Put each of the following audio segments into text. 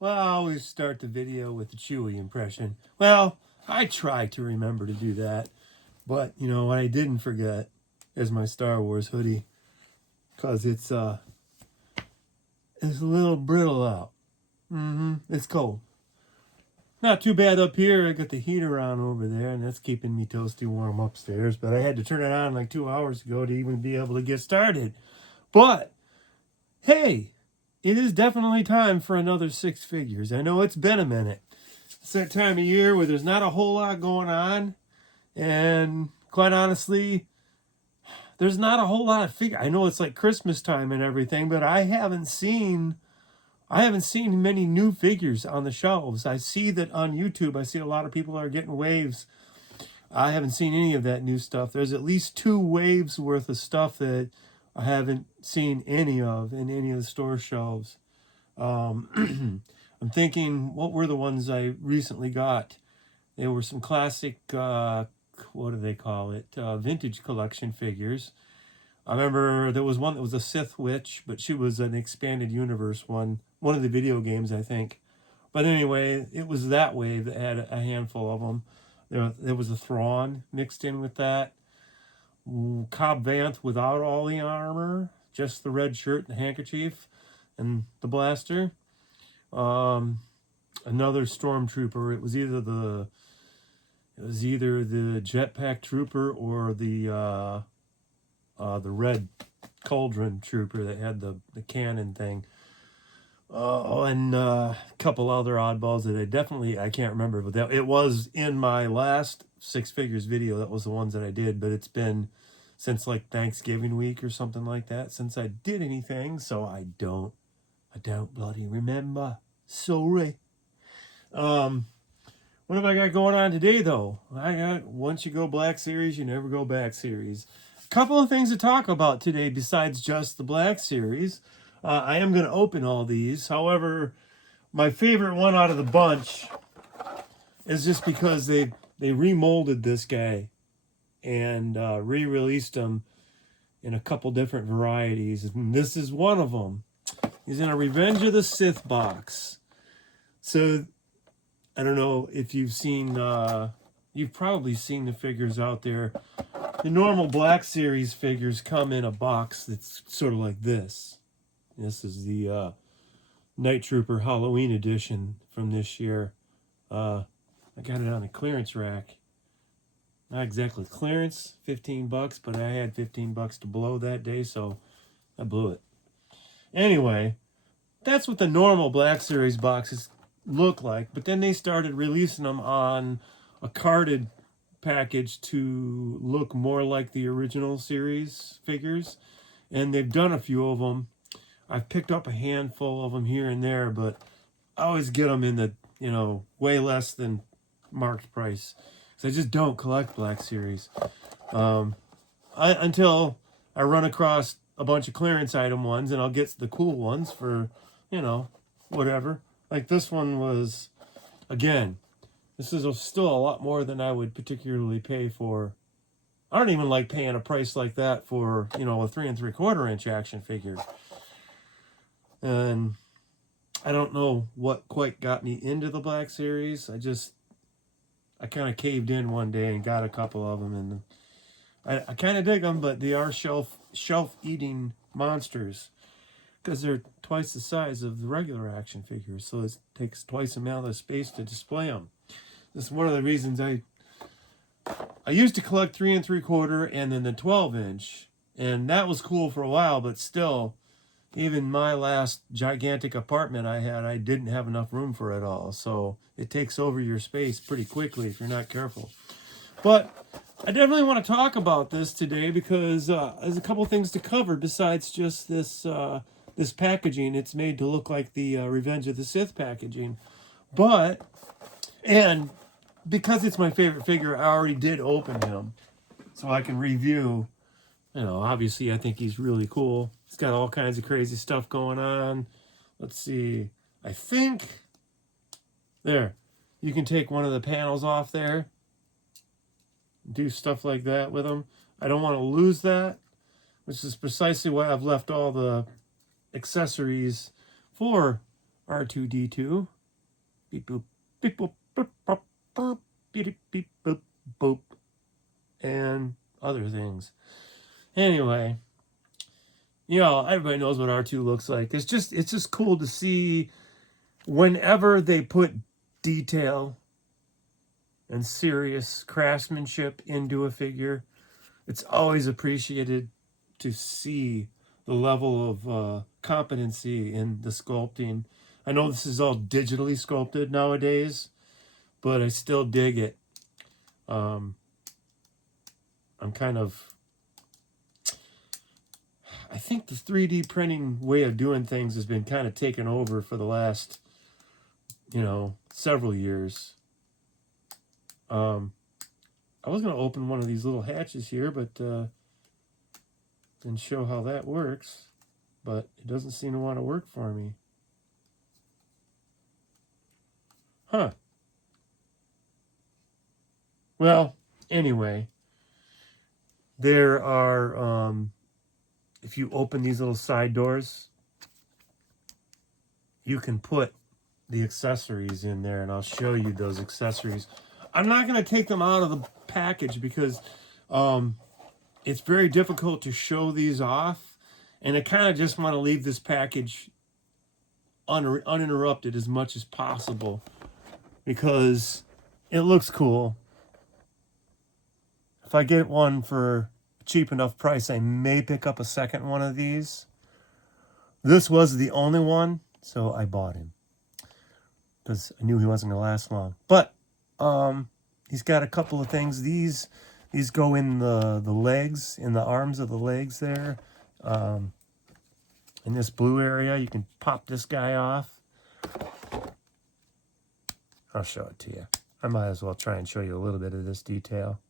Well, I always start the video with the Chewie impression. Well, I try to remember to do that. But, you know, what I didn't forget is my Star Wars hoodie. Because it's a little brittle out. It's cold. Not too bad up here. I got the heater on over there, and that's keeping me toasty warm upstairs. But I had to turn it on like 2 hours ago to even be able to get started. But, hey, it is definitely time for another six figures. I know it's been a minute. It's that time of year where there's not a whole lot going on. And quite honestly, there's not a whole lot of figures. I know it's like Christmas time and everything, but I haven't seen many new figures on the shelves. I see that on YouTube. I see a lot of people are getting waves. I haven't seen any of that new stuff. There's at least 2 waves worth of stuff that I haven't seen any of in any of the store shelves. I'm thinking, what were the ones I recently got? There were some classic, what do they call it? Vintage collection figures. I remember there was one that was a Sith witch, but she was an expanded universe one of the video games, I think. But anyway, it was that wave that had a handful of them. There was a Thrawn mixed in with that. Cobb Vanth without all the armor, just the red shirt, the handkerchief, and the blaster. Another stormtrooper. It was either the jetpack trooper or the red cauldron trooper that had the cannon thing. And a couple other oddballs that I can't remember, but it was in my last six figures video. That was the ones that I did, but it's been since like Thanksgiving week or something like that since I did anything, so I don't bloody remember. Sorry. What have I got going on today, though? I got once you go Black Series, you never go back series. A couple of things to talk about today besides just the Black Series. I am going to open all these. However, my favorite one out of the bunch is just because they remolded this guy and re-released him in a couple different varieties. And this is one of them. He's in a Revenge of the Sith box. So I don't know if you've seen, you've probably seen the figures out there. The normal Black Series figures come in a box that's sort of like this. This is the Night Trooper Halloween edition from this year. I got it on a clearance rack. Not exactly clearance, $15, but I had $15 to blow that day, so I blew it. Anyway, that's what the normal Black Series boxes look like, but then they started releasing them on a carded package to look more like the original series figures, and they've done a few of them. I've picked up a handful of them here and there, but I always get them in the, way less than marked price, because I just don't collect Black Series until I run across a bunch of clearance item ones, and I'll get the cool ones for, whatever. Like this one was, again, this is still a lot more than I would particularly pay for. I don't even like paying a price like that for, a 3 3/4 inch action figure. And I don't know what quite got me into the Black Series. I kind of caved in one day and got a couple of them, and I kind of dig them, but they are shelf-eating monsters, because they're twice the size of the regular action figures, so it takes twice the amount of space to display them. That's one of the reasons I used to collect 3 3/4 and then the 12-inch, and that was cool for a while, but still, even my last gigantic apartment I didn't have enough room for it all, so it takes over your space pretty quickly if you're not careful. But I definitely want to talk about this today because there's a couple things to cover besides just this packaging. It's made to look like the Revenge of the Sith packaging. And because it's my favorite figure, I already did open him, so I can review. Obviously I think he's really cool. He's got all kinds of crazy stuff going on. Let's see. I think there, you can take one of the panels off there, do stuff like that with them. I don't want to lose that, which is precisely why I've left all the accessories for R2D2. Beep boop. Beep boop. Boop boop. Boop. Beep beep boop boop. And other things. Anyway, everybody knows what R2 looks like. It's just cool to see whenever they put detail and serious craftsmanship into a figure. It's always appreciated to see the level of competency in the sculpting. I know this is all digitally sculpted nowadays, but I still dig it. I'm kind of... I think the 3D printing way of doing things has been kind of taken over for the last, several years. I was going to open one of these little hatches here, but and show how that works, but it doesn't seem to want to work for me. Huh. Well, anyway, there are, if you open these little side doors, you can put the accessories in there, and I'll show you those accessories. I'm not going to take them out of the package because it's very difficult to show these off, and I kind of just want to leave this package uninterrupted as much as possible because it looks cool. If I get one for a cheap enough price, I may pick up a second one of these. This was the only one, so I bought him because I knew he wasn't going to last long. But he's got a couple of things. These go in the legs, in the arms of the legs there. In this blue area, you can pop this guy off. I'll show it to you. I might as well try and show you a little bit of this detail.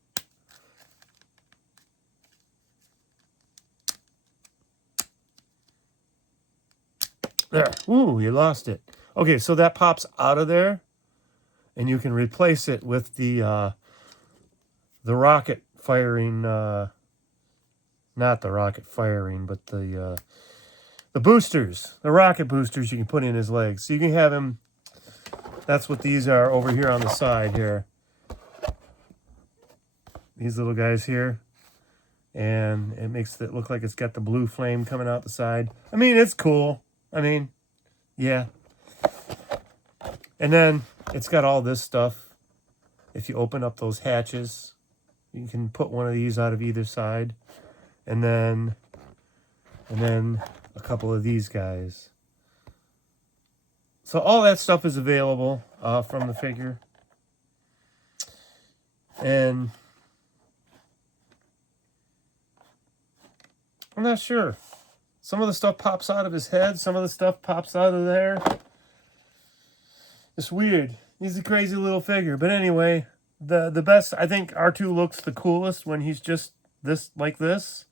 There. Ooh, you lost it. Okay, so that pops out of there, and you can replace it with the rocket firing, not the rocket firing, but the boosters, the rocket boosters you can put in his legs. So you can have him, that's what these are over here on the side here. These little guys here. And it makes it look like it's got the blue flame coming out the side. I mean, it's cool. I mean, yeah. And then it's got all this stuff. If you open up those hatches, you can put one of these out of either side. And then a couple of these guys. So all that stuff is available from the figure. And I'm not sure. Some of the stuff pops out of his head. Some of the stuff pops out of there. It's weird. He's a crazy little figure. But anyway, the best, I think R2 looks the coolest when he's just like this.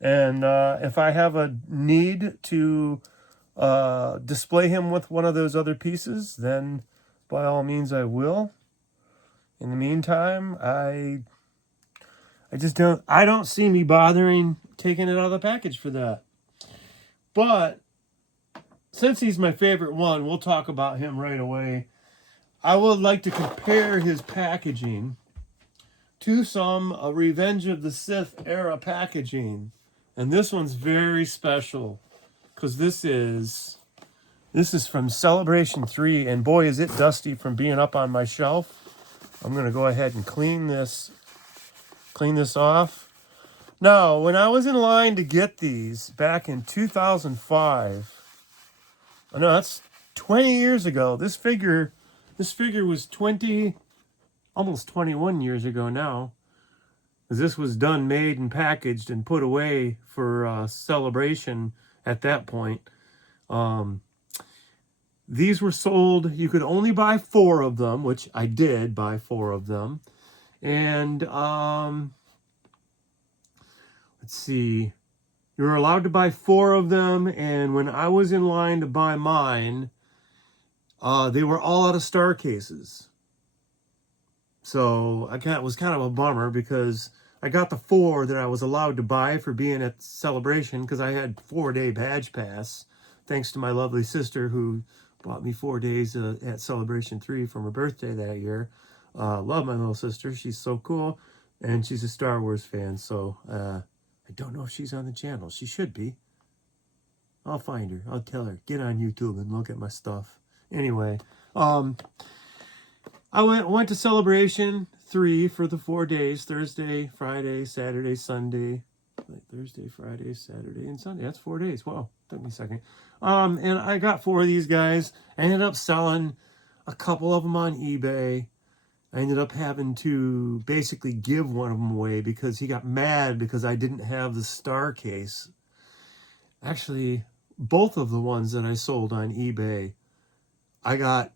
And if I have a need to display him with one of those other pieces, then by all means I will. In the meantime, I don't see me bothering taking it out of the package for that. But since he's my favorite one, we'll talk about him right away. I would like to compare his packaging to some Revenge of the Sith era packaging. And this one's very special because this is from Celebration 3, and boy is it dusty from being up on my shelf. I'm going to go ahead and clean this off. Now, when I was in line to get these back in 2005, I know that's 20 years ago. This figure was 20, almost 21 years ago now. This was done, made, and packaged and put away for Celebration at that point. These were sold, you could only buy 4 of them, which I did buy 4 of them. And let's see, you were allowed to buy 4 of them, and when I was in line to buy mine, they were all out of star cases. So it was kind of a bummer because I got the 4 that I was allowed to buy for being at Celebration because I had 4-day badge pass thanks to my lovely sister who bought me 4 days at Celebration 3 for my birthday that year. Love my little sister. She's so cool. And she's a Star Wars fan. So I don't know if she's on the channel. She should be. I'll find her. I'll tell her. Get on YouTube and look at my stuff. Anyway, I went to Celebration 3 for the 4 days. Thursday, Friday, Saturday, Sunday. Thursday, Friday, Saturday, and Sunday. That's 4 days. Wow. Took me a second. And I got 4 of these guys. I ended up selling a couple of them on eBay. I ended up having to basically give one of them away because he got mad because I didn't have the star case. Actually, both of the ones that I sold on eBay, I got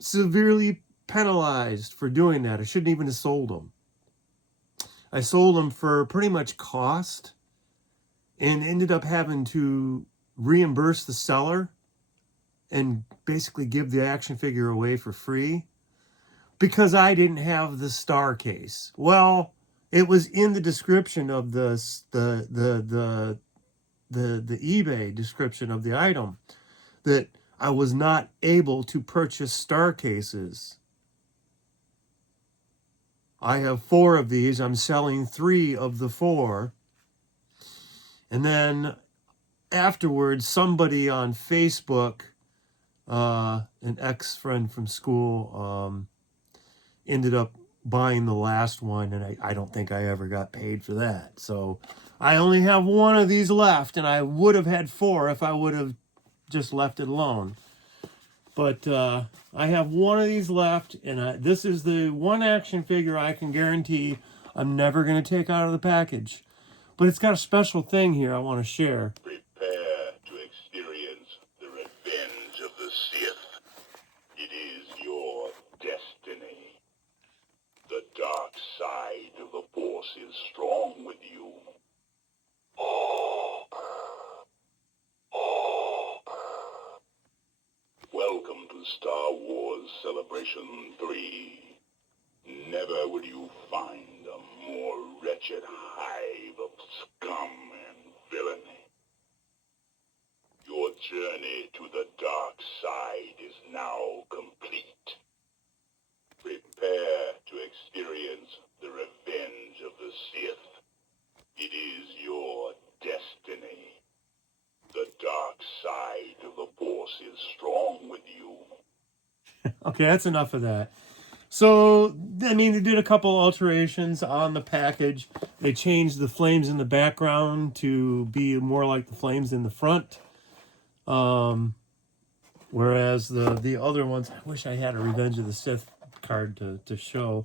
severely penalized for doing that. I shouldn't even have sold them. I sold them for pretty much cost and ended up having to reimburse the seller and basically give the action figure away for free because I didn't have the star case. Well, it was in the description of the eBay description of the item that I was not able to purchase star cases. I have 4 of these. I'm selling 3 of the 4. And then afterwards, somebody on Facebook, an ex-friend from school, ended up buying the last one, and I don't think I ever got paid for that. So I only have 1 of these left, and I would have had 4 if I would have just left it alone. But I have 1 of these left, and this is the one action figure I can guarantee I'm never going to take out of the package. But it's got a special thing here I want to share. Prepare to experience the revenge of the Sith. It is your destiny. The dark side of the Force is strong with you. Welcome to Star Wars Celebration 3. Never would you find a more wretched hive of scum and villainy. Your journey to the dark side is now complete. Prepare to experience the revenge of the Sith. It is your destiny. The dark side of the Force is strong with you. Okay, that's enough of that. So, I mean, they did a couple alterations on the package. They changed the flames in the background to be more like the flames in the front. Whereas the other ones, I wish I had a Revenge of the Sith card to show.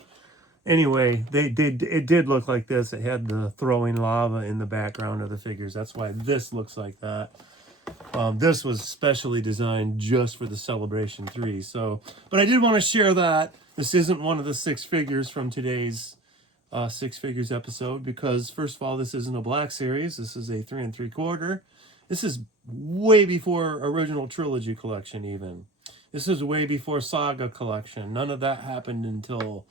Anyway, it did look like this. It had the throwing lava in the background of the figures. That's why this looks like that. This was specially designed just for the Celebration 3. So, but I did want to share that. This isn't one of the 6 figures from today's 6 figures episode because, first of all, this isn't a black series. This is a 3 3/4. This is way before original trilogy collection even. This is way before saga collection. None of that happened until,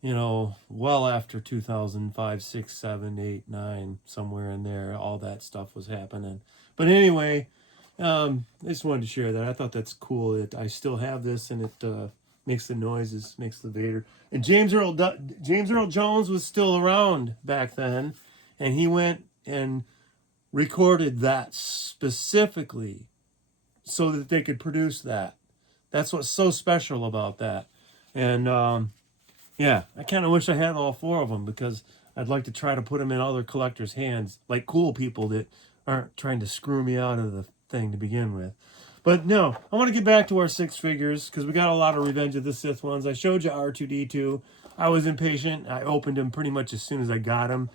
you know, well after 2005, 6, 7, 8, 9, somewhere in there. All that stuff was happening. But anyway, I just wanted to share that. I thought that's cool that I still have this and it makes the noises, makes the Vader. And James Earl Jones was still around back then, and he went and recorded that specifically so that they could produce that. That's what's so special about that. And yeah, I kind of wish I had all 4 of them because I'd like to try to put them in other collectors' hands, like cool people that aren't trying to screw me out of the thing to begin with. But no, I want to get back to our 6 figures because we got a lot of Revenge of the Sith ones. I showed you R2-D2. I was impatient. I opened them pretty much as soon as I got them.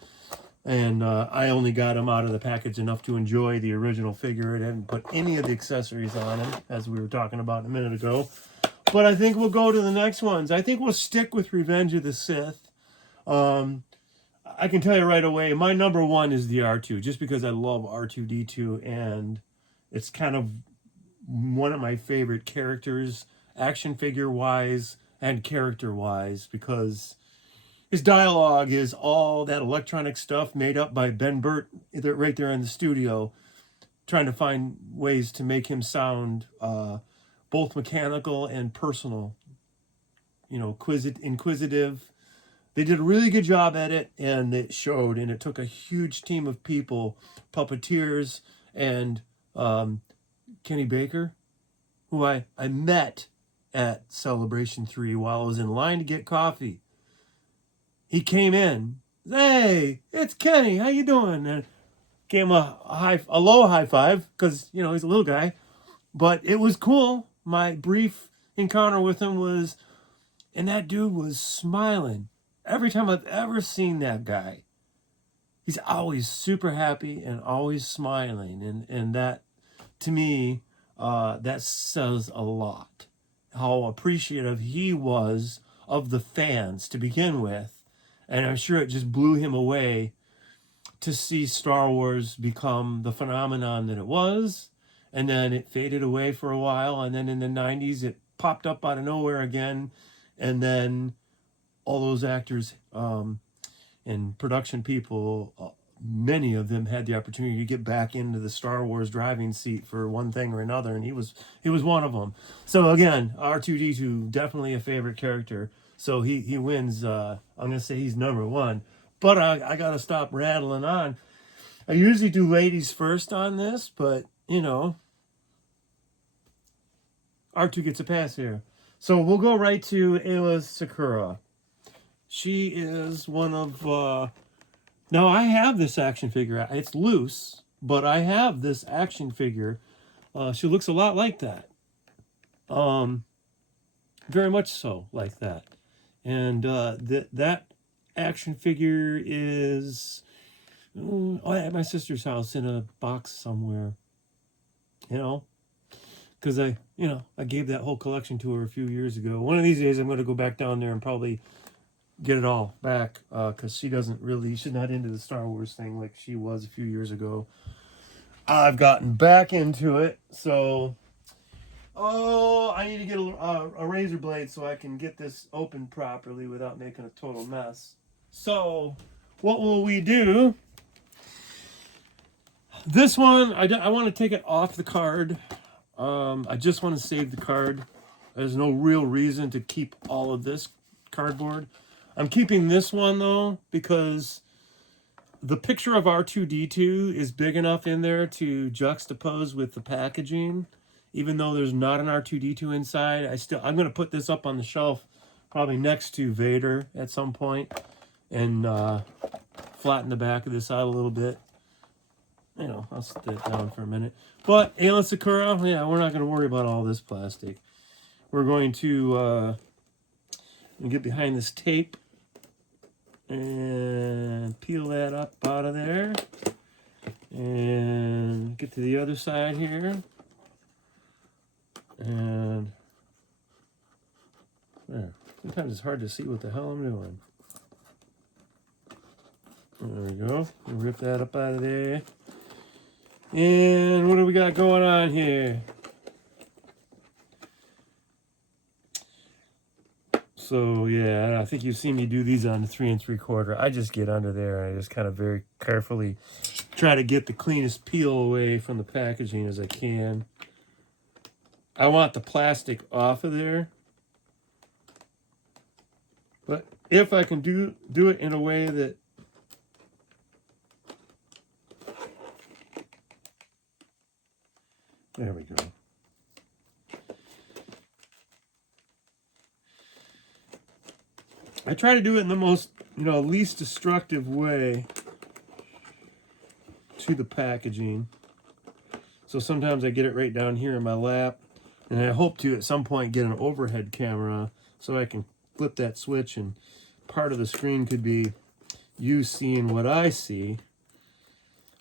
And I only got them out of the package enough to enjoy the original figure. It hadn't put any of the accessories on them, as we were talking about a minute ago. But I think we'll go to the next ones. I think we'll stick with Revenge of the Sith. I can tell you right away, my number 1 is the R2, just because I love R2-D2, and it's kind of one of my favorite characters, action figure-wise and character-wise, because his dialogue is all that electronic stuff made up by Ben Burt right there in the studio. trying to find ways to make him sound both mechanical and personal. You know, inquisitive. They did a really good job at it, and it showed. And it took a huge team of people, puppeteers, and Kenny Baker, who I met at Celebration 3 while I was in line to get coffee. He came in. Hey, it's Kenny. How you doing? And gave him a low high five because, you know, he's a little guy. But it was cool. My brief encounter with him was, and that dude was smiling. Every time I've ever seen that guy, he's always super happy and always smiling. And that, to me, that says a lot. How appreciative he was of the fans to begin with. And I'm sure it just blew him away to see Star Wars become the phenomenon that it was. And then it faded away for a while. And then in the 90s, it popped up out of nowhere again. And then all those actors and production people, many of them had the opportunity to get back into the Star Wars driving seat for one thing or another, and he was one of them. So again, R2D2, definitely a favorite character. So he wins. I'm gonna say he's number one, but I gotta stop rattling on. I usually do ladies first on this, but you know, R2 gets a pass here. So we'll go right to Ayla Sakura. She is one of now I have this action figure. It's loose, but I have this action figure. She looks a lot like that. Very much so like that. And that action figure is at my sister's house in a box somewhere. You know, because I gave that whole collection to her a few years ago. One of these days, I'm going to go back down there and probably get it all back because she's not into the Star Wars thing like she was a few years ago. I've gotten back into it, so I need to get a razor blade so I can get this open properly without making a total mess. So what will we do? This one, I want to take it off the card. I just want to save the card. There's no real reason to keep all of this cardboard. I'm keeping this one, though, because the picture of R2-D2 is big enough in there to juxtapose with the packaging. Even though there's not an R2-D2 inside, I'm going to put this up on the shelf probably next to Vader at some point and flatten the back of this out a little bit. You know, I'll sit that down for a minute. But Ayla Sakura, yeah, we're not going to worry about all this plastic. We're going to get behind this tape and peel that up out of there. And get to the other side here. And yeah, sometimes it's hard to see what the hell I'm doing. There we go. We'll rip that up out of there. And what do we got going on here? So yeah, I think you've seen me do these on the 3 3/4. I just get under there and I just kind of very carefully try to get the cleanest peel away from the packaging as I can. I want the plastic off of there. But if I can do it in a way that there we go. I try to do it in the most, least destructive way to the packaging. So sometimes I get it right down here in my lap. And I hope to, at some point, get an overhead camera so I can flip that switch and part of the screen could be you seeing what I see.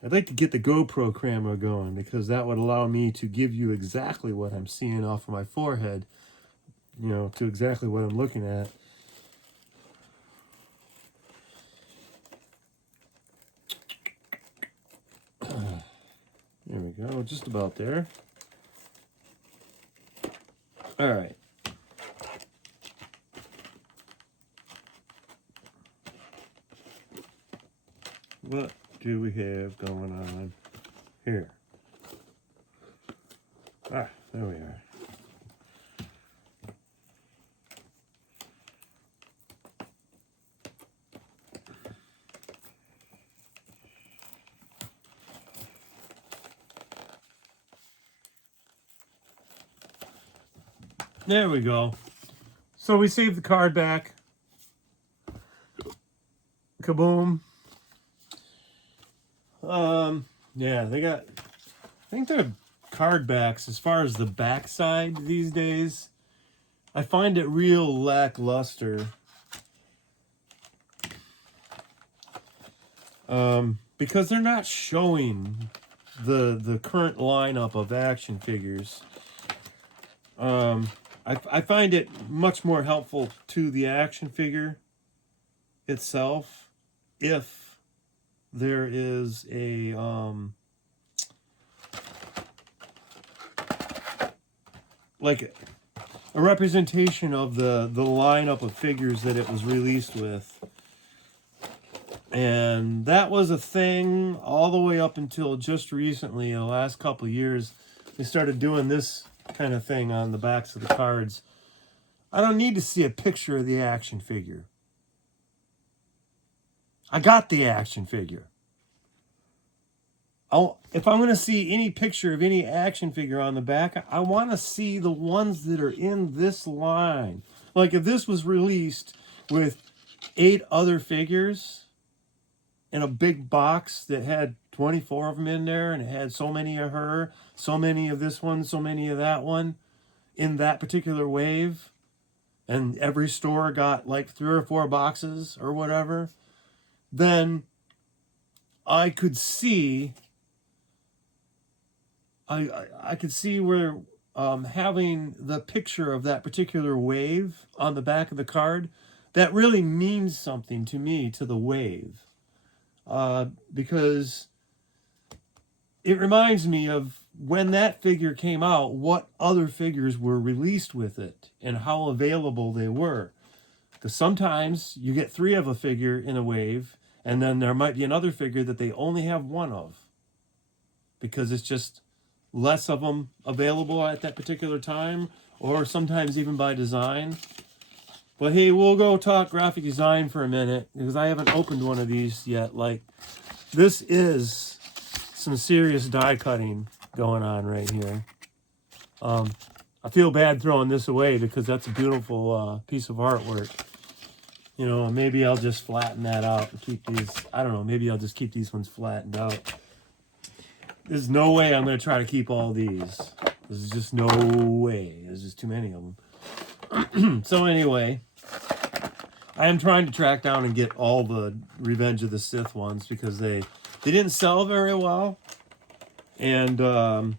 I'd like to get the GoPro camera going because that would allow me to give you exactly what I'm seeing off of my forehead, to exactly what I'm looking at. There we go, just about there. All right. What do we have going on here? Ah, there we are. There we go. So we saved the card back. Kaboom. Yeah, they got, I think they're card backs as far as the backside these days. I find it real lackluster. Because they're not showing the current lineup of action figures. I find it much more helpful to the action figure itself if there is a like a representation of the lineup of figures that it was released with. And that was a thing all the way up until just recently, the last couple of years. They started doing this kind of thing on the backs of the cards. I don't need to see a picture of the action figure. I got the action figure. If I'm going to see any picture of any action figure on the back, I want to see the ones that are in this line. Like if this was released with 8 other figures in a big box that had 24 of them in there, and it had so many of her, so many of this one, so many of that one, in that particular wave, and every store got like 3 or 4 boxes or whatever, then I could see I could see where having the picture of that particular wave on the back of the card, that really means something to me, to the wave. Because it reminds me of when that figure came out, what other figures were released with it and how available they were. Because sometimes you get 3 of a figure in a wave, and then there might be another figure that they only have 1 of. Because it's just less of them available at that particular time, or sometimes even by design. But hey, we'll go talk graphic design for a minute, because I haven't opened one of these yet. Like, this is some serious die cutting going on right here. I feel bad throwing this away because that's a beautiful piece of artwork. You know, maybe I'll just flatten that out and keep these. I don't know, maybe I'll just keep these ones flattened out. There's no way I'm going to try to keep all these. There's just no way. There's just too many of them. So anyway, I am trying to track down and get all the Revenge of the Sith ones because they didn't sell very well. And a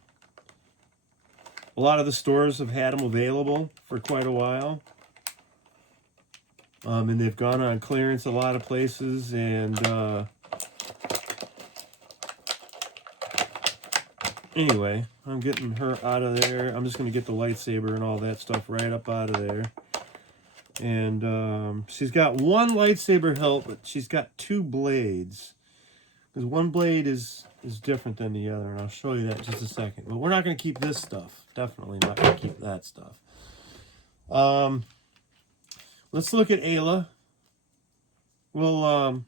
lot of the stores have had them available for quite a while. And they've gone on clearance a lot of places. And anyway, I'm getting her out of there. I'm just going to get the lightsaber and all that stuff right up out of there. And she's got 1 lightsaber hilt, but she's got 2 blades. Because 1 blade is different than the other, and I'll show you that in just a second. But we're not going to keep this stuff. Definitely not going to keep that stuff. Let's look at Ayla. Well,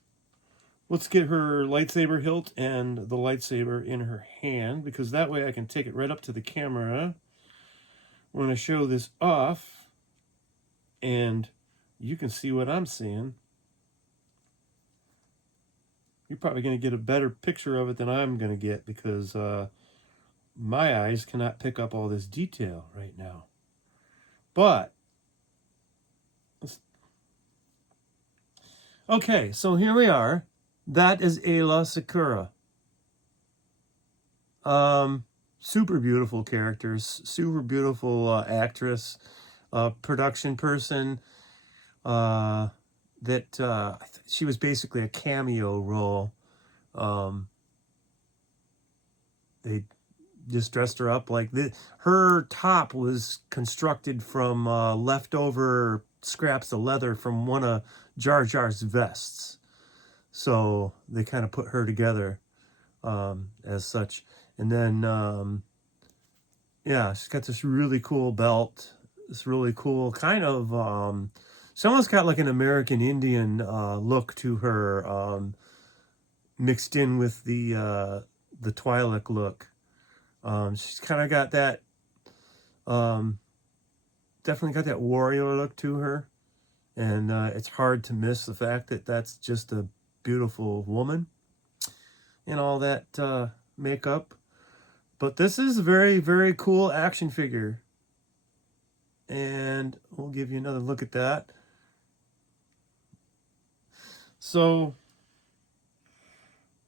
let's get her lightsaber hilt and the lightsaber in her hand, because that way I can take it right up to the camera. We're going to show this off, and you can see what I'm seeing. You're probably going to get a better picture of it than I'm going to get, because my eyes cannot pick up all this detail right now. But, okay, so here we are. That is Ayla Secura. Super beautiful characters, super beautiful actress, production person. That she was basically a cameo role. They just dressed her up like this. Her top was constructed from leftover scraps of leather from one of Jar Jar's vests. So they kind of put her together as such. And then Yeah, she's got this really cool belt. This really cool kind of she almost got like an American Indian look to her, mixed in with the Twi'lek look. She's kind of got that um definitely got that warrior look to her, and it's hard to miss the fact that that's just a beautiful woman in all that makeup. But this is a very, very cool action figure. And we'll give you another look at that. So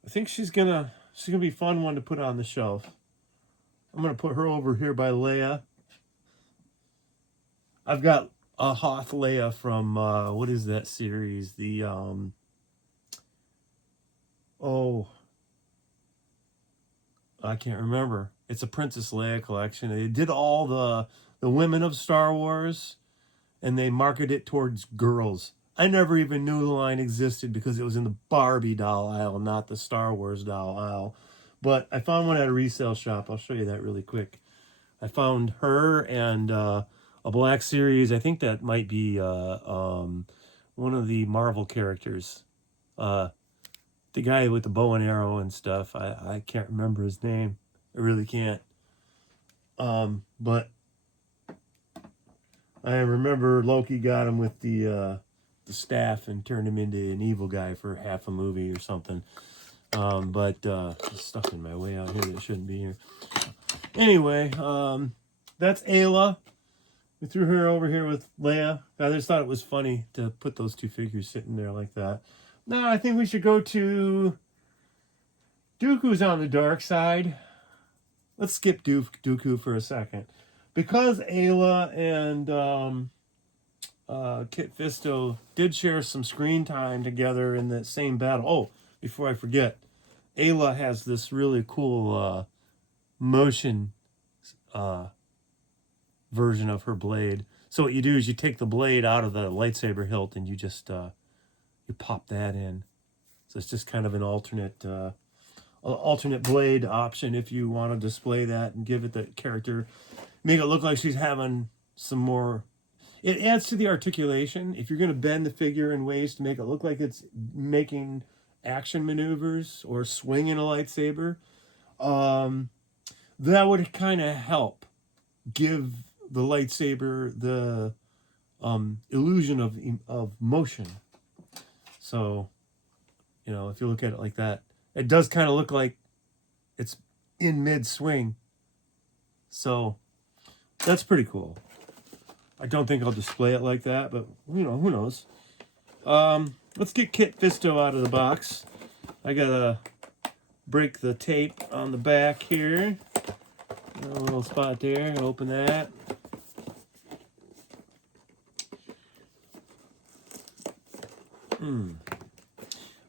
I think she's gonna be a fun one to put on the shelf. I'm gonna put her over here by Leia. I've got a Hoth Leia from what is that series? The oh, I can't remember. It's a Princess Leia collection. They did all the women of Star Wars, and they marketed it towards girls. I never even knew the line existed because it was in the Barbie doll aisle, not the Star Wars doll aisle. But I found one at a resale shop. I'll show you that really quick. I found her and a Black Series. I think that might be one of the Marvel characters. Uh, the guy with the bow and arrow and stuff. I can't remember his name. I really can't. But I remember Loki got him with the staff and turned him into an evil guy for half a movie or something. But there's stuff in my way out here that shouldn't be here. Anyway, that's Ayla. We threw her over here with Leia. I just thought it was funny to put those two figures sitting there like that. Now I think we should go to Dooku's on the dark side. Let's skip Dooku for a second. Because Ayla and Kit Fisto did share some screen time together in that same battle. Oh, before I forget, Ayla has this really cool motion version of her blade. So what you do is you take the blade out of the lightsaber hilt and you just you pop that in. So it's just kind of an alternate blade option if you want to display that and give it the character, make it look like she's having some more. It adds to the articulation. If you're going to bend the figure in ways to make it look like it's making action maneuvers or swinging a lightsaber, that would kind of help give the lightsaber the illusion of motion. So, if you look at it like that, it does kind of look like it's in mid swing. So that's pretty cool. I don't think I'll display it like that, but who knows. Let's get Kit Fisto out of the box. I gotta break the tape on the back here. A little spot there. Open that.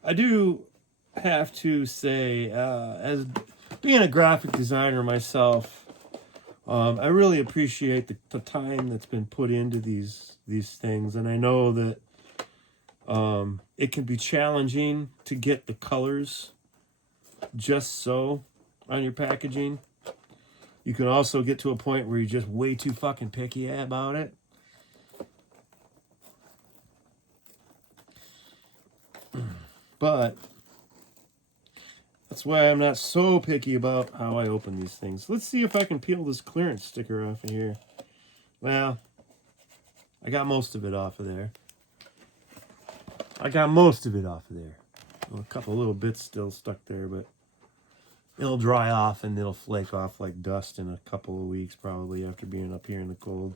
I do have to say, as being a graphic designer myself, I really appreciate the time that's been put into these things, and I know that it can be challenging to get the colors just so on your packaging. You can also get to a point where you're just way too fucking picky about it. But that's why I'm not so picky about how I open these things. Let's see if I can peel this clearance sticker off of here. Well, I got most of it off of there. A couple little bits still stuck there, but it'll dry off and it'll flake off like dust in a couple of weeks probably after being up here in the cold.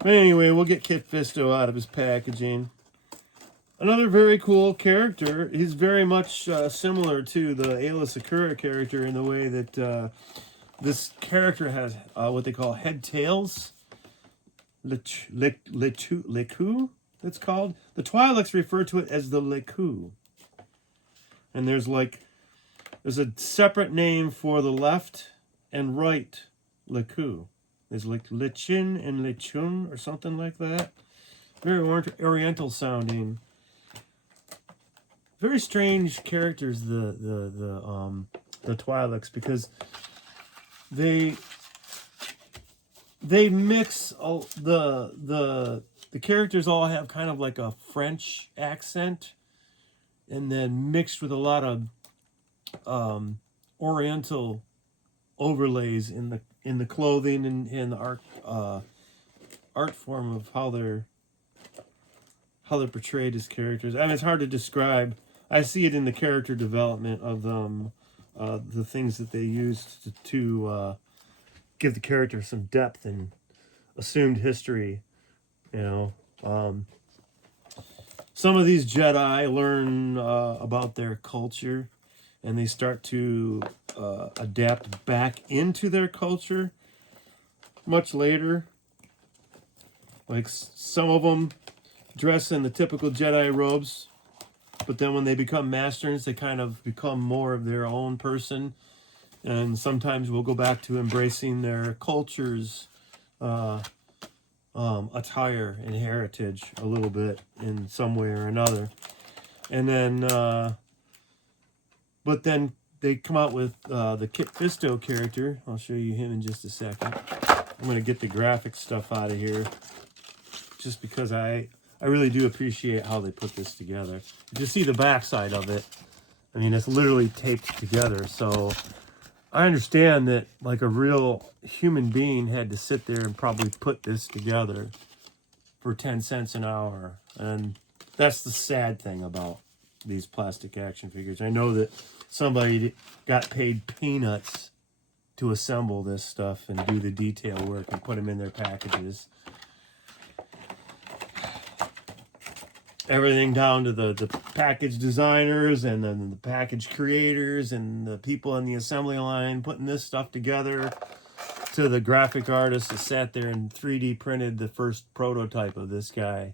But anyway, we'll get Kit Fisto out of his packaging. Another very cool character. He's very much similar to the Aayla Secura character in the way that this character has what they call head tails. Leku, it's called. The Twi'leks refer to it as the Leku. And there's a separate name for the left and right Leku. There's like Lichin and Lichun or something like that. Very oriental sounding. Very strange characters, the Twi'leks, because they mix all the characters all have kind of like a French accent, and then mixed with a lot of Oriental overlays in the clothing and the art form of how they're portrayed as characters. I mean, it's hard to describe. I see it in the character development of them, the things that they used to give the character some depth and assumed history. You know, some of these Jedi learn about their culture, and they start to adapt back into their culture much later. Like some of them dress in the typical Jedi robes, but then when they become masters, they kind of become more of their own person, and sometimes we'll go back to embracing their culture's attire and heritage a little bit in some way or another. And then, but then they come out with the Kit Fisto character. I'll show you him in just a second. I'm going to get the graphic stuff out of here just because I really do appreciate how they put this together. You see the backside of it. I mean, it's literally taped together. So I understand that like a real human being had to sit there and probably put this together for 10 cents an hour. And that's the sad thing about these plastic action figures. I know that somebody got paid peanuts to assemble this stuff and do the detail work and put them in their packages. Everything down to the package designers and then the package creators and the people in the assembly line putting this stuff together, to the graphic artist that sat there and 3D printed the first prototype of this guy.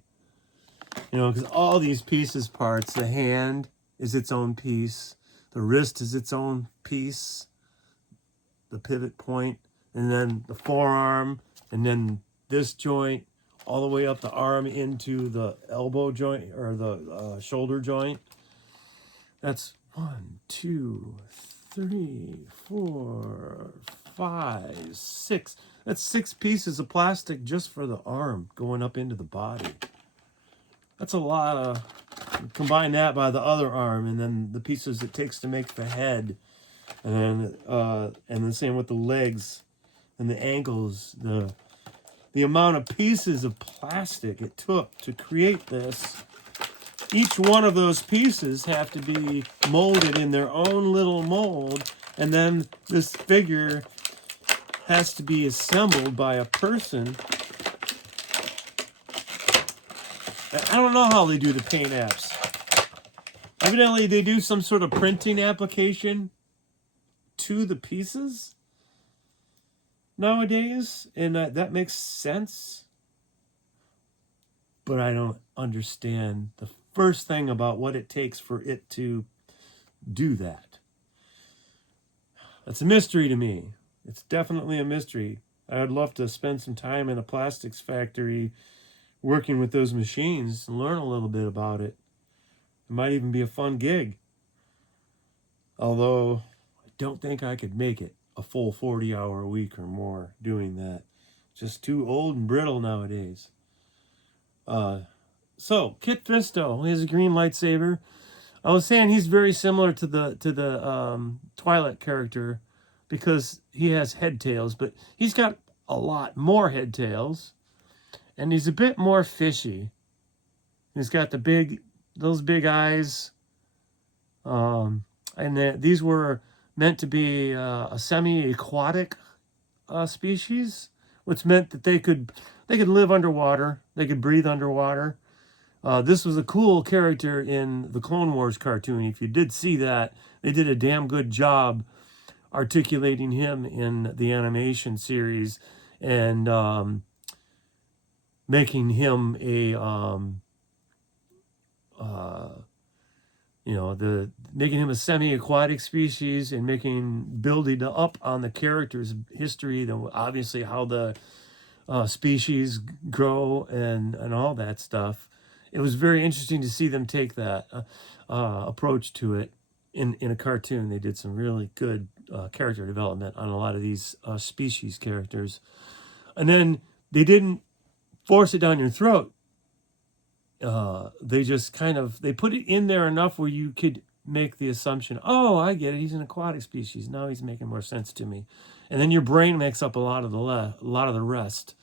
You know, because all these pieces parts, the hand is its own piece, the wrist is its own piece, the pivot point, and then the forearm, and then this joint, all the way up the arm into the elbow joint or the shoulder joint. That's 1, 2, 3, 4, 5, 6. That's 6 pieces of plastic just for the arm going up into the body. That's a lot of. Combine that by the other arm, and then the pieces it takes to make the head, and the same with the legs and the ankles. The amount of pieces of plastic it took to create this. Each one of those pieces have to be molded in their own little mold, and then this figure has to be assembled by a person. I don't know how they do the paint apps. Evidently, they do some sort of printing application to the pieces nowadays, and that makes sense. But I don't understand the first thing about what it takes for it to do that. That's a mystery to me. It's definitely a mystery. I'd love to spend some time in a plastics factory working with those machines and learn a little bit about it. It might even be a fun gig. Although I don't think I could make it a full 40-hour a week or more doing that. Just too old and brittle nowadays. So Kit Fisto, he has a green lightsaber. I was saying he's very similar to the Twilight character because he has head tails, but he's got a lot more head tails, and he's a bit more fishy. He's got those big eyes, and these were meant to be a semi-aquatic species, which meant that they could live underwater, they could breathe underwater. This was a cool character in the Clone Wars cartoon. If you did see that, they did a damn good job articulating him in the animation series and making him a making him a semi-aquatic species and building up on the character's history, obviously how the species grow and all that stuff. It was very interesting to see them take that approach to it in a cartoon. They did some really good character development on a lot of these species characters. And then they didn't force it down your throat. They just they put it in there enough where you could make the assumption, oh, I get it, he's an aquatic species. Now he's making more sense to me. And then your brain makes up a lot of the rest.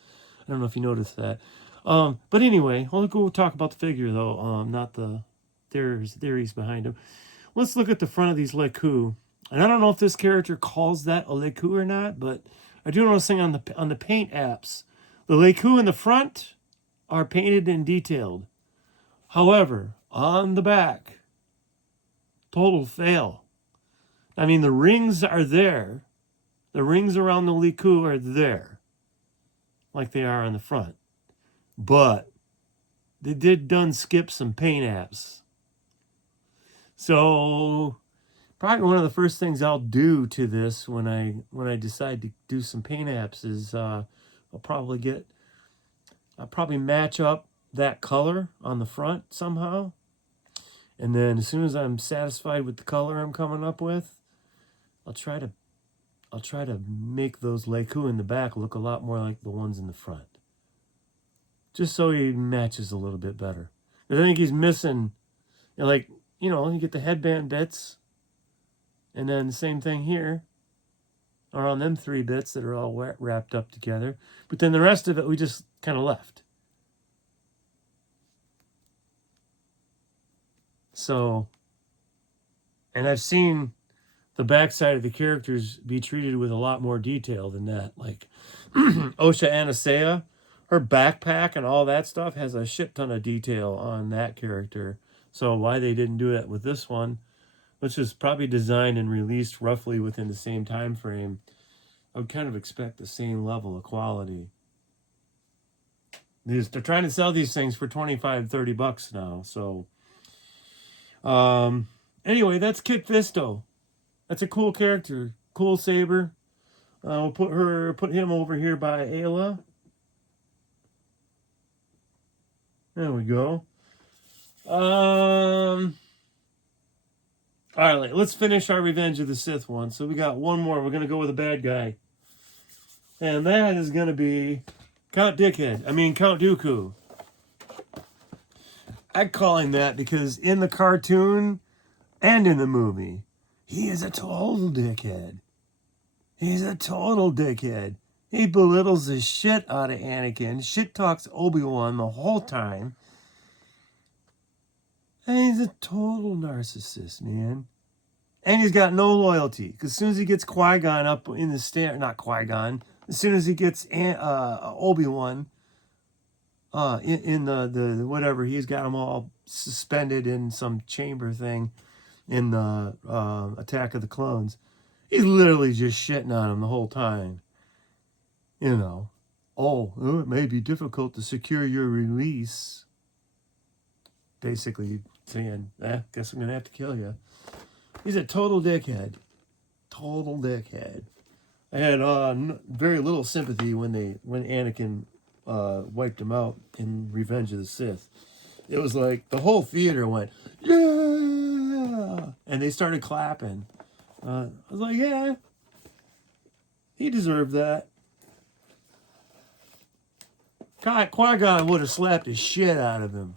I don't know if you noticed that. But anyway, we'll go talk about the figure though, not the theories behind him. Let's look at the front of these Leku. And I don't know if this character calls that a Leku or not, but I do know this thing on the paint apps. The Leku in the front are painted and detailed. However, on the back, total fail. I mean, the rings are there. The rings around the Leku are there, like they are on the front. But they done skip some paint apps. So probably one of the first things I'll do to this when I decide to do some paint apps is I'll probably match up that color on the front somehow. And then as soon as I'm satisfied with the color I'm coming up with, I'll try to make those Leku in the back look a lot more like the ones in the front. Just so he matches a little bit better. Because I think he's missing, you get the headband bits, and then the same thing here, or on them 3 bits that are all wrapped up together. But then the rest of it we just kind of left. So, and I've seen the backside of the characters be treated with a lot more detail than that. Like Osha Anasea, her backpack and all that stuff has a shit ton of detail on that character. So why they didn't do that with this one, which is probably designed and released roughly within the same time frame, I would kind of expect the same level of quality. They're trying to sell these things for $25-$30 now. So anyway, that's Kit Fisto. That's a cool character. Cool saber. We'll put him over here by Ayla. There we go. All right, let's finish our Revenge of the Sith one. So we got one more. We're gonna go with a bad guy, and that is gonna be Count Dooku. I call him that because in the cartoon and in the movie, he is a total dickhead. He's a total dickhead. He belittles the shit out of Anakin. Shit talks Obi-Wan the whole time. And he's a total narcissist, man. And he's got no loyalty. Because as soon as he gets Qui-Gon up in the stand, not Qui-Gon, as soon as he gets Obi-Wan in the whatever, he's got them all suspended in some chamber thing in the Attack of the Clones. He's literally just shitting on him the whole time. It may be difficult to secure your release. Basically saying, guess I'm going to have to kill you. He's a total dickhead. Total dickhead. I had very little sympathy when Anakin wiped him out in Revenge of the Sith. It was like the whole theater went, yeah! And they started clapping. I was like, yeah, he deserved that. Qui-Gon would have slapped the shit out of him.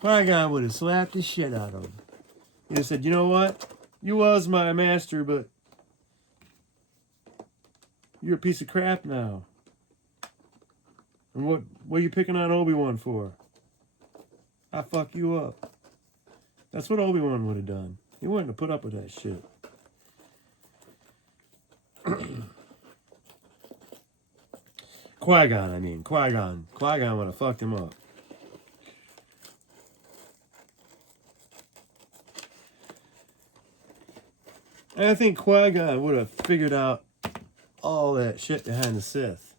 Qui-Gon would have slapped the shit out of him. He said, you know what? You was my master, but you're a piece of crap now. And what are you picking on Obi-Wan for? I fuck you up. That's what Obi-Wan would have done. He wouldn't have put up with that shit. Qui-Gon would have fucked him up. And I think Qui-Gon would have figured out all that shit behind the Sith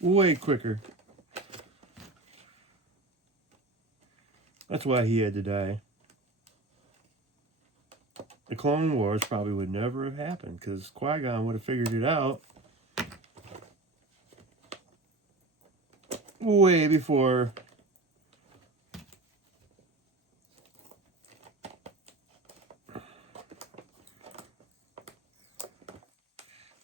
way quicker. That's why he had to die. The Clone Wars probably would never have happened because Qui-Gon would have figured it out way before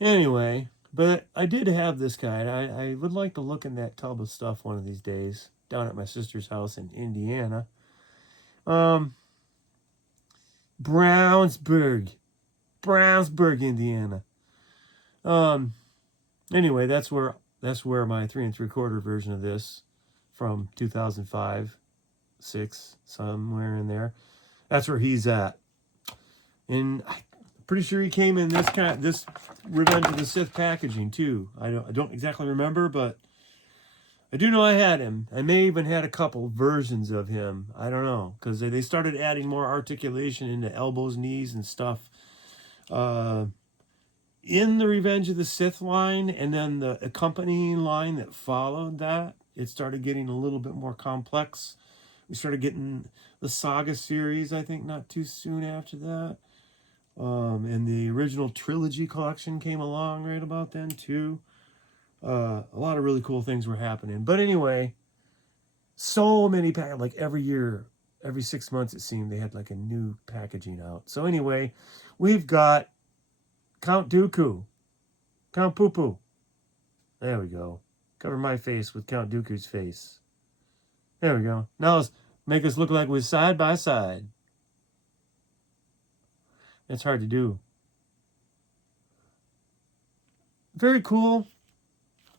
Anyway, but I did have this guide. I would like to look in that tub of stuff one of these days down at my sister's house in Indiana. Um, Brownsburg, Indiana. Um, anyway, that's where my 3 3/4 version of this from 2005, 6, somewhere in there. That's where he's at, and I'm pretty sure he came in this Revenge of the Sith packaging too. I don't exactly remember, but I do know I had him. I may even had a couple versions of him. I don't know, because they started adding more articulation into elbows, knees, and stuff. In the Revenge of the Sith line, and then the accompanying line that followed that, it started getting a little bit more complex. We started getting the Saga series, I think, not too soon after that. And the original trilogy collection came along right about then, too. A lot of really cool things were happening. But anyway, so many like every year, every 6 months it seemed they had like a new packaging out. So anyway, we've got Count Dooku, Count Poo Poo. There we go. Cover my face with Count Dooku's face. There we go. Now let's make us look like we're side by side. It's hard to do. Very cool.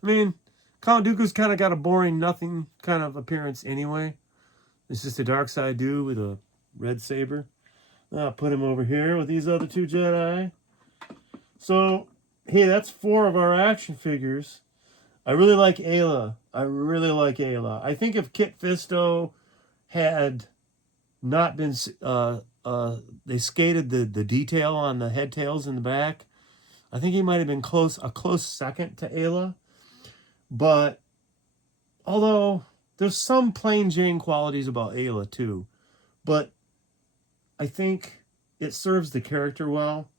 I mean, Count Dooku's kind of got a boring nothing kind of appearance anyway. It's just a dark side dude with a red saber. I'll put him over here with these other 2 Jedi. So, hey, that's 4 of our action figures. I really like Ayla. I think if Kit Fisto had not been, they skated the detail on the head tails in the back, I think he might have been a close second to Ayla. But although there's some plain Jane qualities about Ayla too, but I think it serves the character well.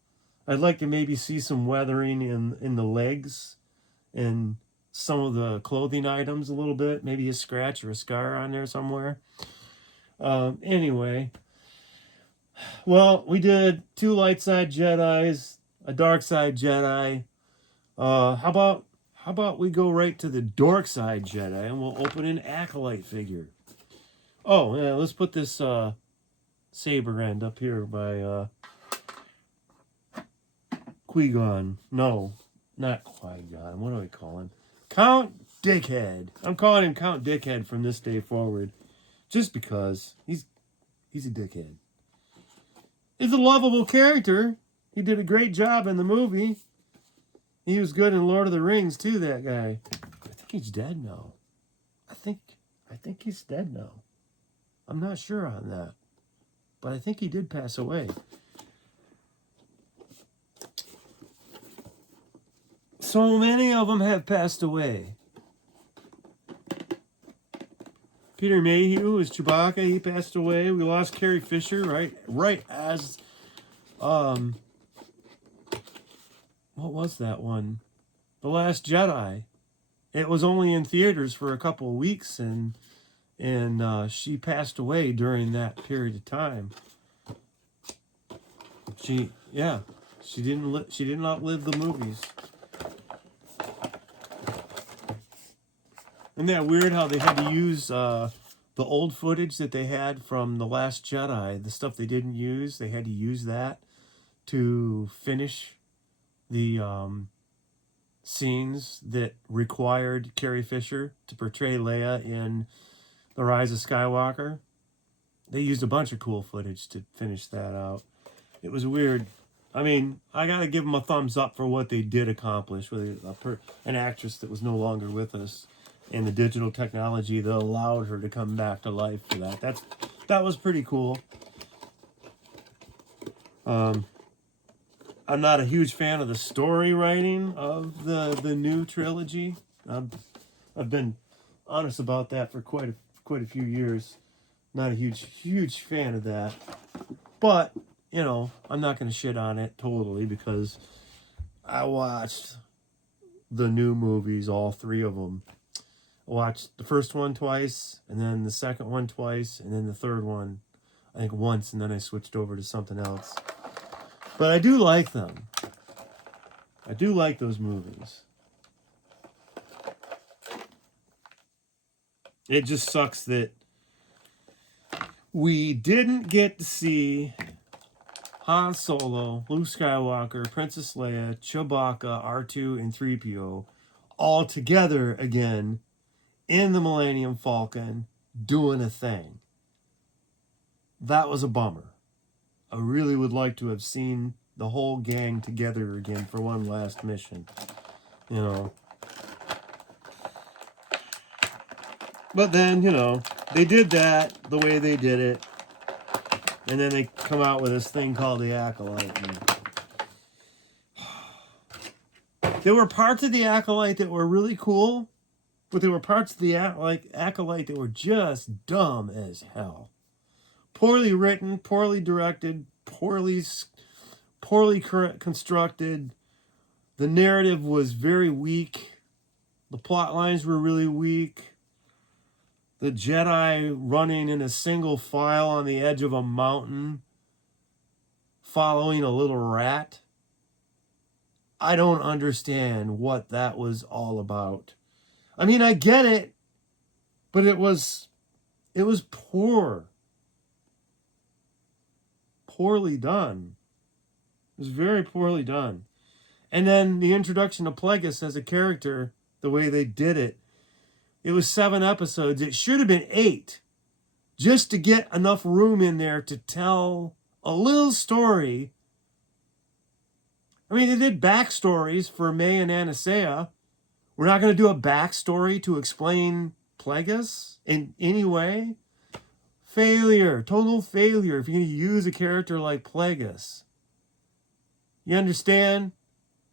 I'd like to maybe see some weathering in the legs and some of the clothing items a little bit. Maybe a scratch or a scar on there somewhere. Anyway, well, we did 2 light side Jedis, a dark side Jedi. How about we go right to the dark side Jedi and we'll open an Acolyte figure. Oh, yeah, let's put this saber end up here by Qui-Gon. No, not Qui-Gon. What do I call him? Count Dickhead. I'm calling him Count Dickhead from this day forward. Just because he's a dickhead. He's a lovable character. He did a great job in the movie. He was good in Lord of the Rings too, that guy. I think he's dead now. I think he's dead now. I'm not sure on that. But I think he did pass away. So many of them have passed away. Peter Mayhew is Chewbacca. He passed away. We lost Carrie Fisher right as what was that one? The Last Jedi. It was only in theaters for a couple of weeks, and she passed away during that period of time. She didn't outlive the movies. Isn't that weird how they had to use the old footage that they had from The Last Jedi, the stuff they didn't use, they had to use that to finish the scenes that required Carrie Fisher to portray Leia in The Rise of Skywalker. They used a bunch of cool footage to finish that out. It was weird. I mean, I gotta give them a thumbs up for what they did accomplish with an actress that was no longer with us, and the digital technology that allowed her to come back to life for that. That was pretty cool. I'm not a huge fan of the story writing of the new trilogy. I've been honest about that for quite a few years. Not a huge fan of that. But, I'm not going to shit on it totally, because I watched the new movies, all 3 of them. I watched the first one twice, and then the second one twice, and then the third one, I think, once, and then I switched over to something else. But I do like them. I do like those movies. It just sucks that we didn't get to see Han Solo, Luke Skywalker, Princess Leia, Chewbacca, R2, and 3PO all together again in the Millennium Falcon doing a thing. That was a bummer. I really would like to have seen the whole gang together again for one last mission. You know. But then, you know, they did that the way they did it. And then they come out with this thing called the Acolyte. And there were parts of the Acolyte that were really cool, but there were parts of the Acolyte that were just dumb as hell. Poorly written, poorly directed, poorly constructed. The narrative was very weak. The plot lines were really weak. The Jedi running in a single file on the edge of a mountain, following a little rat. I don't understand what that was all about. I mean, I get it, but it was poor. Poorly done. It was very poorly done. And then the introduction of Plagueis as a character, the way they did it, it was 7 episodes. It should have been 8, just to get enough room in there to tell a little story. I mean, they did backstories for May and Anastasia. We're not going to do a backstory to explain Plagueis in any way. Failure, total failure if you're going to use a character like Plagueis. You understand?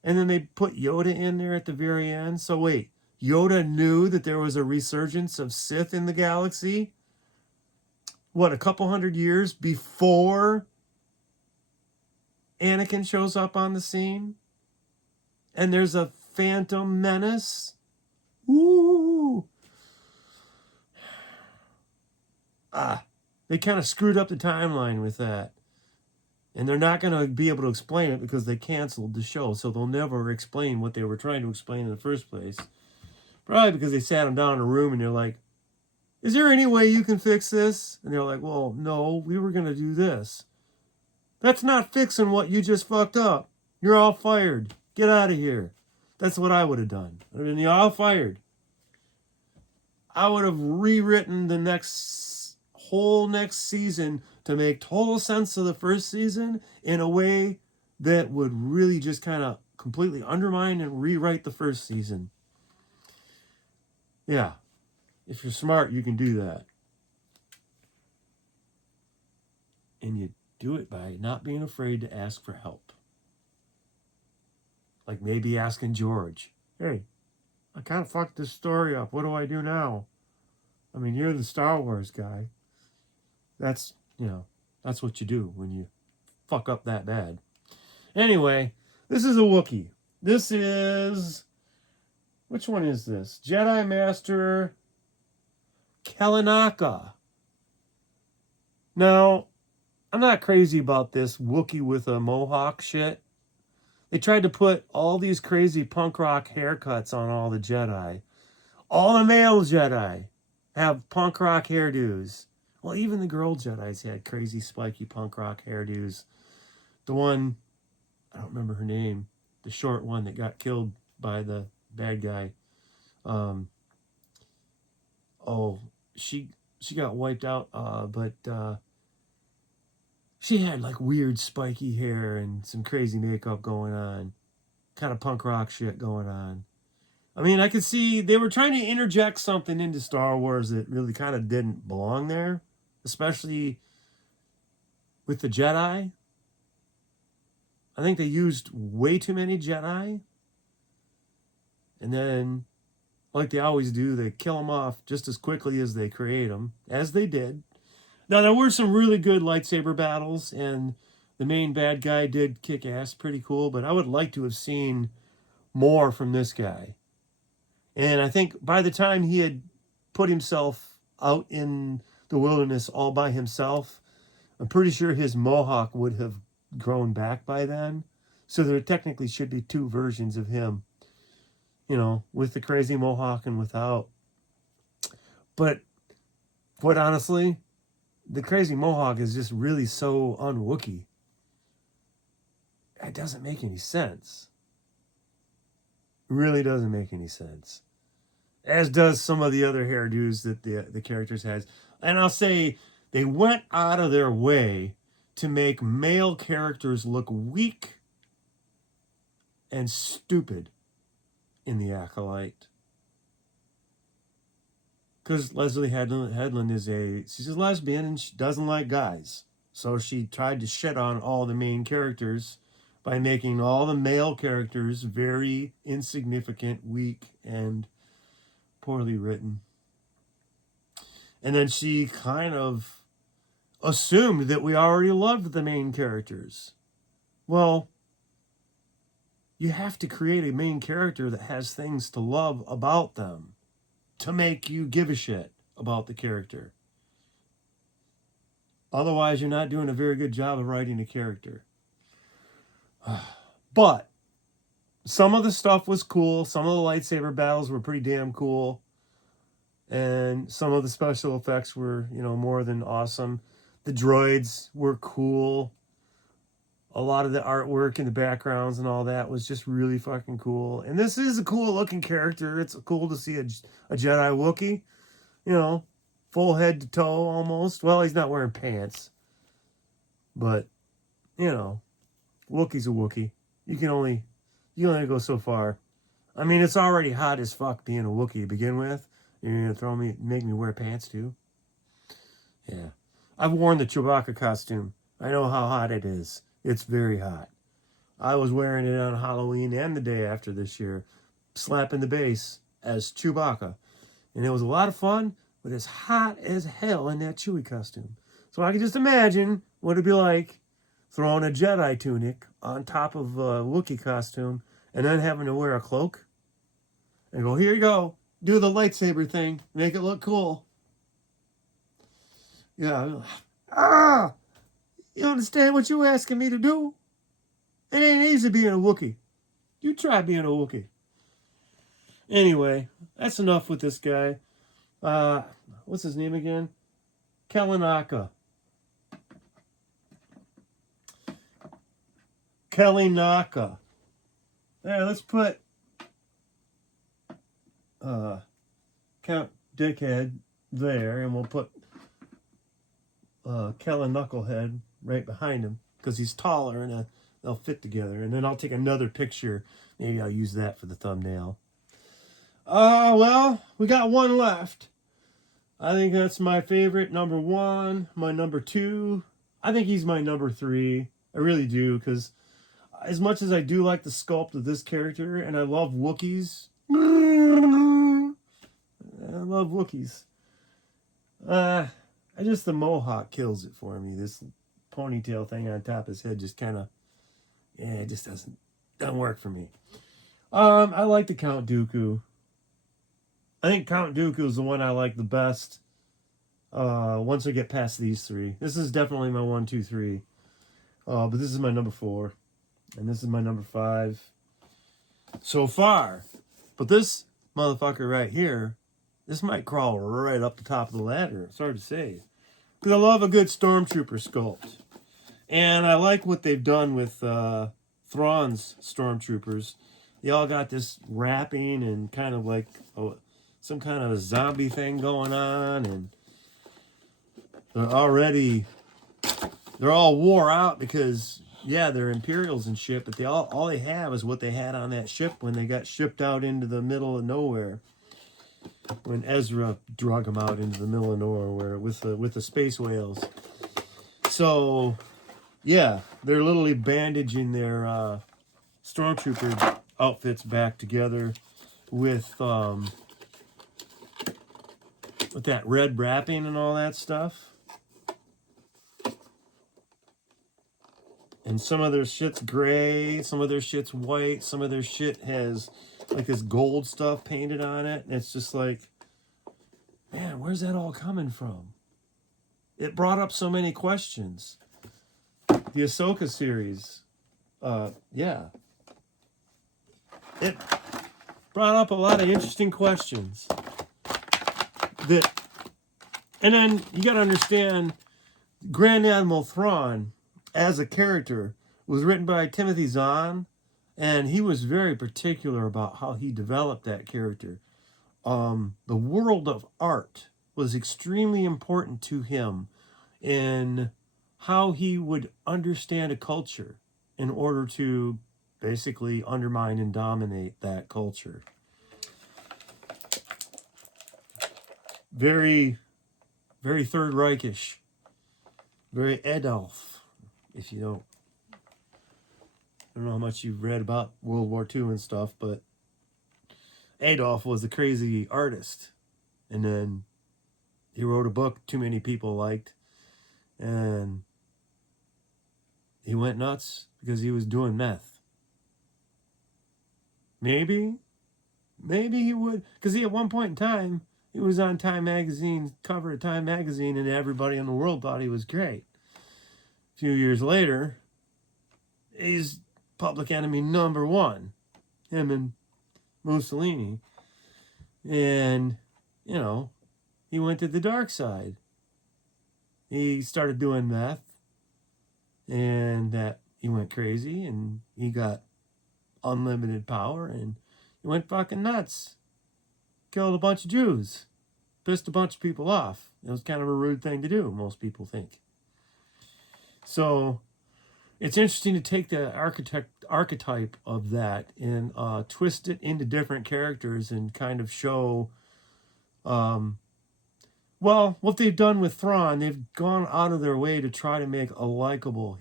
And then they put Yoda in there at the very end. So wait, Yoda knew that there was a resurgence of Sith in the galaxy? What, a couple hundred years before Anakin shows up on the scene? And there's a Phantom Menace? Ooh! They kind of screwed up the timeline with that. And they're not going to be able to explain it because they canceled the show. So they'll never explain what they were trying to explain in the first place. Probably because they sat them down in a room and they're like, is there any way you can fix this? And they're like, well, no, we were going to do this. That's not fixing what you just fucked up. You're all fired. Get out of here. That's what I would have done. I mean, you're all fired. I would have rewritten the whole next season to make total sense of the first season in a way that would really just kind of completely undermine and rewrite the first season. Yeah. If you're smart, you can do that. And you do it by not being afraid to ask for help. Like maybe asking George, hey, I kind of fucked this story up. What do I do now? I mean, you're the Star Wars guy. That's what you do when you fuck up that bad. Anyway, this is a Wookiee. This is, which one is this? Jedi Master Kalinaka. Now, I'm not crazy about this Wookiee with a mohawk shit. They tried to put all these crazy punk rock haircuts on all the Jedi. All the male Jedi have punk rock hairdos. Well, even the girl Jedis had crazy spiky punk rock hairdos. The one, I don't remember her name, the short one that got killed by the bad guy. She got wiped out, but she had like weird spiky hair and some crazy makeup going on. Kind of punk rock shit going on. I mean, I could see they were trying to interject something into Star Wars that really kind of didn't belong there. Especially with the Jedi. I think they used way too many Jedi. And then, like they always do, they kill them off just as quickly as they create them. As they did. Now, there were some really good lightsaber battles. And the main bad guy did kick ass pretty cool. But I would like to have seen more from this guy. And I think by the time he had put himself out in the wilderness all by himself, I'm pretty sure his mohawk would have grown back by then. So there technically should be two versions of him, you know, with the crazy mohawk and without. But quite honestly, the crazy mohawk is just really so un-Wookiee. It doesn't make any sense. It really doesn't make any sense. As does some of the other hairdos that the characters has. And I'll say they went out of their way to make male characters look weak and stupid in the Acolyte. Because Leslie Headland she's a lesbian and she doesn't like guys. So she tried to shit on all the main characters by making all the male characters very insignificant, weak, and poorly written. And then she kind of assumed that we already loved the main characters. Well, you have to create a main character that has things to love about them to make you give a shit about the character. Otherwise, you're not doing a very good job of writing a character. But some of the stuff was cool. Some of the lightsaber battles were pretty damn cool. And some of the special effects were, you know, more than awesome. The droids were cool. A lot of the artwork and the backgrounds and all that was just really fucking cool. And this is a cool looking character. It's cool to see a Jedi Wookiee, you know, full head to toe almost. Well, he's not wearing pants. But, you know, Wookiee's a Wookiee. You can only go so far. I mean, it's already hot as fuck being a Wookiee to begin with. You're gonna make me wear pants too? Yeah. I've worn the Chewbacca costume. I know how hot it is. It's very hot. I was wearing it on Halloween and the day after this year, slapping the bass as Chewbacca. And it was a lot of fun, but it's hot as hell in that Chewie costume. So I can just imagine what it'd be like throwing a Jedi tunic on top of a Wookiee costume and then having to wear a cloak and go, here you go, do the lightsaber thing, make it look cool. Yeah. You understand what you're asking me to do? It ain't easy being a Wookiee. You try being a Wookiee. Anyway, that's enough with this guy. What's his name again? Kelly Naka. There, let's put Count Dickhead there, and we'll put Kelly Knucklehead right behind him because he's taller and they'll fit together. And then I'll take another picture. Maybe I'll use that for the thumbnail. Well, we got one left. I think that's my favorite, number 1. My number 2, I think he's my number 3. I really do, because as much as I do like the sculpt of this character, and I love Wookiees, the Mohawk kills it for me. This ponytail thing on top of his head just kind of, it just doesn't work for me. I like the Count Dooku. I think Count Dooku is the one I like the best. Once I get past these 3, this is definitely my 1, 2, 3. But this is my number 4, and this is my number 5 so far. But this motherfucker right here, this might crawl right up the top of the ladder. It's hard to say. Because I love a good Stormtrooper sculpt. And I like what they've done with Thrawn's Stormtroopers. They all got this wrapping and kind of like some kind of a zombie thing going on. And they're all wore out because, yeah, they're Imperials and shit. But all they have is what they had on that ship when they got shipped out into the middle of nowhere. When Ezra drug them out into the middle of nowhere with the space whales. So, yeah, they're literally bandaging their Stormtrooper outfits back together with that red wrapping and all that stuff. And some of their shit's gray, some of their shit's white, some of their shit has like this gold stuff painted on it. And it's just like, man, where's that all coming from? It brought up so many questions. The Ahsoka series, yeah, it brought up a lot of interesting questions. That, and then you got to understand, Grand Admiral Thrawn, as a character, was written by Timothy Zahn, and he was very particular about how he developed that character. The world of art was extremely important to him in how he would understand a culture in order to basically undermine and dominate that culture. Very, very Third Reichish. Very Adolf, if you don't. I don't know how much you've read about World War II and stuff, but Adolf was a crazy artist. And then he wrote a book too many people liked. And he went nuts because he was doing meth. Maybe he would. Because he, at one point in time, he was on Time Magazine, cover of Time Magazine, and everybody in the world thought he was great. A few years later, he's public enemy number one. Him and Mussolini. And, you know, he went to the dark side. He started doing meth, and that he went crazy, and he got unlimited power, and he went fucking nuts. Killed a bunch of Jews. Pissed a bunch of people off. It was kind of a rude thing to do, most people think. So it's interesting to take the archetype of that and twist it into different characters and kind of show, well, what they've done with Thrawn, they've gone out of their way to try to make a likable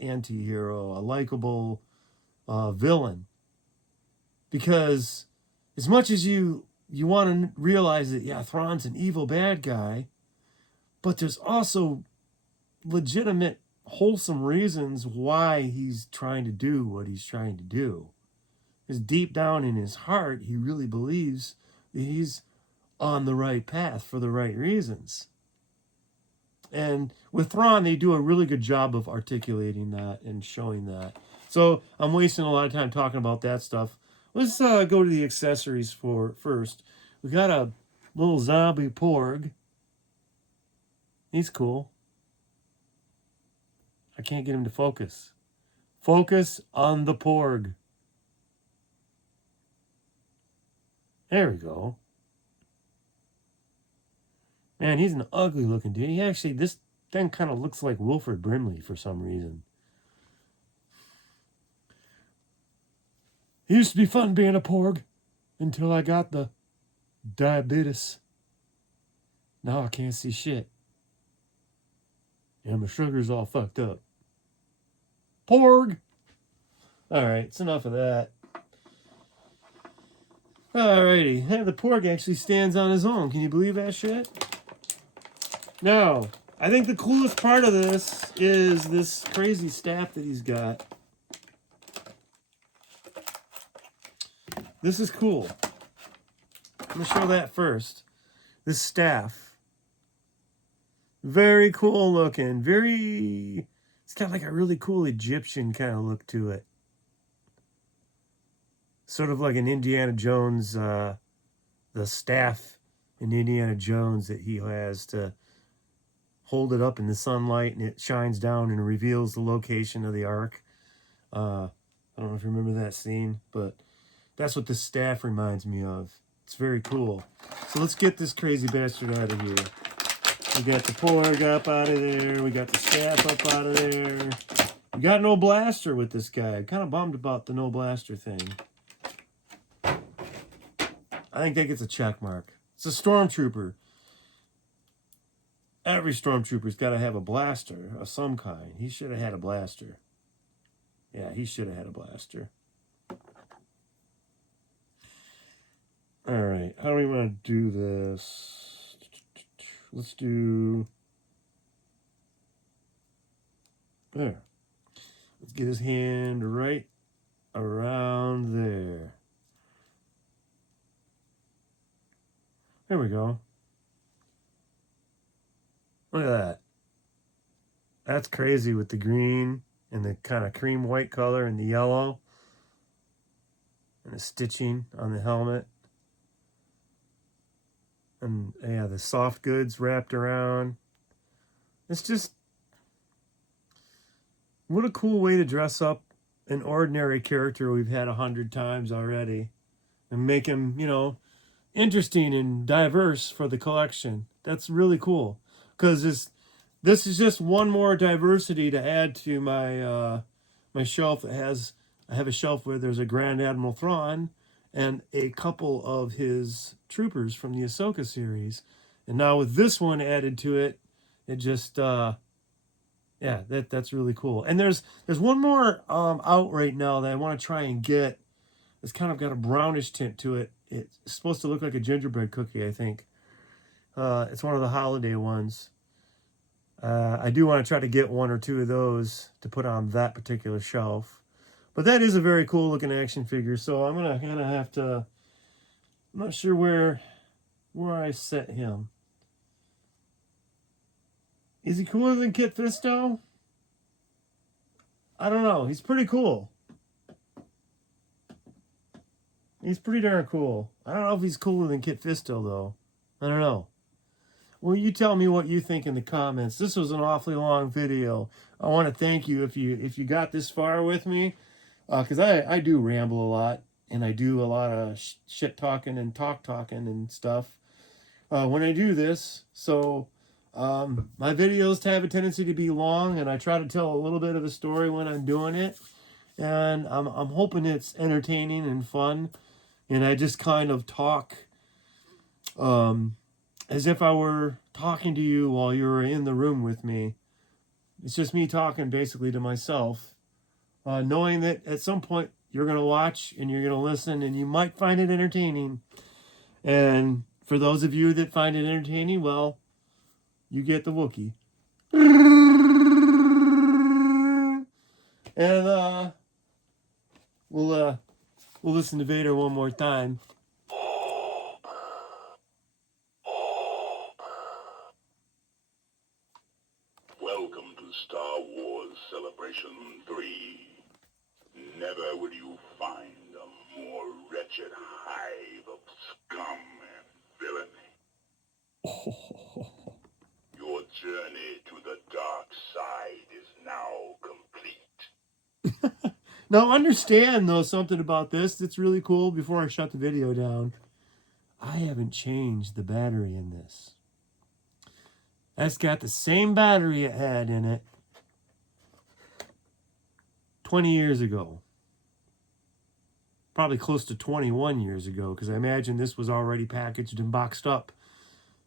anti-hero, a likable villain. Because as much as you want to realize that, yeah, Thrawn's an evil bad guy, but there's also legitimate, wholesome reasons why he's trying to do what he's trying to do. Because deep down in his heart, he really believes that he's on the right path for the right reasons. And with Thrawn, they do a really good job of articulating that and showing that. So I'm wasting a lot of time talking about that stuff. Let's go to the accessories first. We got a little zombie porg. He's cool. I can't get him to focus. Focus on the porg. There we go. Man, he's an ugly looking dude. He actually, this thing kind of looks like Wilford Brimley for some reason. It used to be fun being a porg until I got the diabetes. Now I can't see shit. And my sugar's all fucked up. Porg! Alright, it's enough of that. Alrighty. Hey, the porg actually stands on his own. Can you believe that shit? Now, I think the coolest part of this is this crazy staff that he's got. This is cool. I'm going to show that first. This staff. Very cool looking. It's got like a really cool Egyptian kind of look to it. Sort of like an Indiana Jones, the staff in Indiana Jones that he has to hold it up in the sunlight and it shines down and reveals the location of the Ark. I don't know if you remember that scene, but that's what this staff reminds me of. It's very cool. So let's get this crazy bastard out of here. We got the porg up out of there. We got the staff up out of there. We got no blaster with this guy. I'm kind of bummed about the no blaster thing. I think that gets a check mark. It's a stormtrooper. Every stormtrooper's got to have a blaster of some kind. He should have had a blaster. Yeah, he should have had a blaster. All right, how do we want to do this? Let's do... There. Let's get his hand right around there. There we go. Look at that. That's crazy with the green and the kind of cream white color and the yellow and the stitching on the helmet. And yeah, the soft goods wrapped around. It's just, what a cool way to dress up an ordinary character we've had 100 times already and make him, you know, interesting and diverse for the collection. That's really cool, because this is just one more diversity to add to my my shelf. That has, I have a shelf where there's a Grand Admiral Thrawn and a couple of his troopers from the Ahsoka series, and now with this one added to it, it just yeah, that's really cool. And there's one more out right now that I want to try and get. It's kind of got a brownish tint to it. It's supposed to look like a gingerbread cookie, I think. It's one of the holiday ones. I do want to try to get one or two of those to put on that particular shelf. But that is a very cool looking action figure. So I'm gonna kind of have to. I'm not sure where I set him. Is he cooler than Kit Fisto? I don't know. He's pretty cool. He's pretty darn cool. I don't know if he's cooler than Kit Fisto, though. I don't know. Well, you tell me what you think in the comments. This was an awfully long video. I want to thank you if you got this far with me, because I do ramble a lot, and I do a lot of shit talking and talking and stuff when I do this. So my videos have a tendency to be long, and I try to tell a little bit of a story when I'm doing it, and I'm hoping it's entertaining and fun. And I just kind of talk as if I were talking to you while you were in the room with me. It's just me talking basically to myself, knowing that at some point you're going to watch and you're going to listen and you might find it entertaining. And for those of you that find it entertaining, well, you get the Wookiee. And we'll listen to Vader one more time. Welcome to Star Wars Celebration 3. Never will you find a more wretched hive of scum and villainy. Your journey to the dark side is now complete. Now understand, though, something about this that's really cool before I shut the video down. I haven't changed the battery in this. That's got the same battery it had in it 20 years ago. Probably close to 21 years ago, because I imagine this was already packaged and boxed up,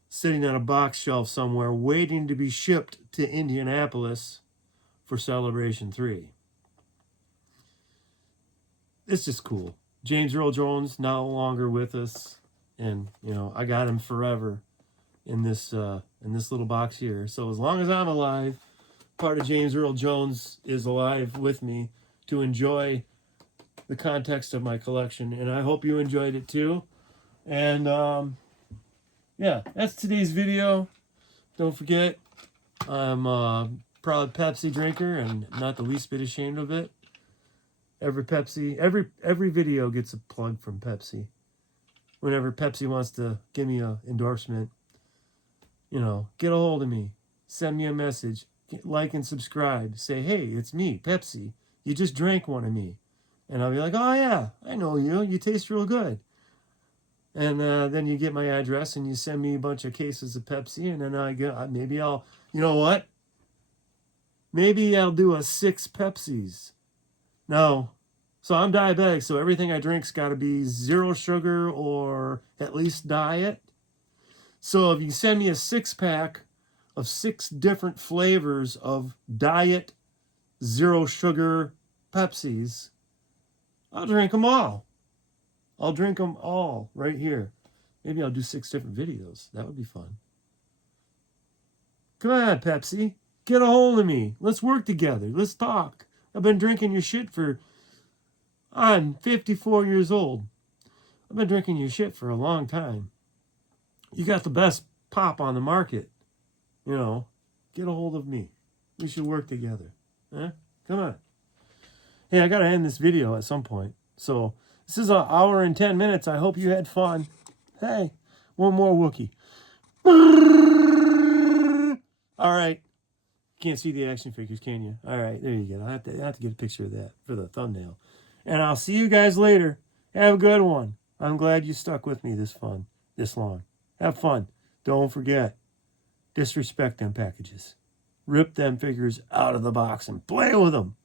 sitting on a box shelf somewhere, waiting to be shipped to Indianapolis for Celebration 3. It's just cool. James Earl Jones no longer with us, and you know, I got him forever in this little box here. So as long as I'm alive, part of James Earl Jones is alive with me to enjoy the context of my collection, and I hope you enjoyed it too. And yeah, that's today's video. Don't forget, I'm a proud Pepsi drinker and not the least bit ashamed of it. Every video gets a plug from Pepsi. Whenever Pepsi wants to give me an endorsement, you know, get a hold of me, send me a message, like and subscribe, say, hey, it's me, Pepsi. You just drank one of me. And I'll be like, oh yeah, I know you. You taste real good. And then you get my address and you send me a bunch of cases of Pepsi, and then maybe I'll, you know what? Maybe I'll do a 6 Pepsis. No. So I'm diabetic, so everything I drink's got to be 0 sugar or at least diet. So if you send me a 6-pack of 6 different flavors of diet 0 sugar Pepsis, I'll drink them all. I'll drink them all right here. Maybe I'll do 6 different videos. That would be fun. Come on, Pepsi. Get a hold of me. Let's work together. Let's talk. I've been drinking your shit I'm 54 years old. I've been drinking your shit for a long time. You got the best pop on the market. You know, get a hold of me. We should work together. Huh? Come on. Hey, I gotta end this video at some point. So this is an hour and 10 minutes. I hope you had fun. Hey, one more Wookiee. All right. Can't see the action figures, can you? All right, there you go. I have to get a picture of that for the thumbnail. And I'll see you guys later. Have a good one. I'm glad you stuck with me this long. Have fun. Don't forget, disrespect them packages. Rip them figures out of the box and play with them.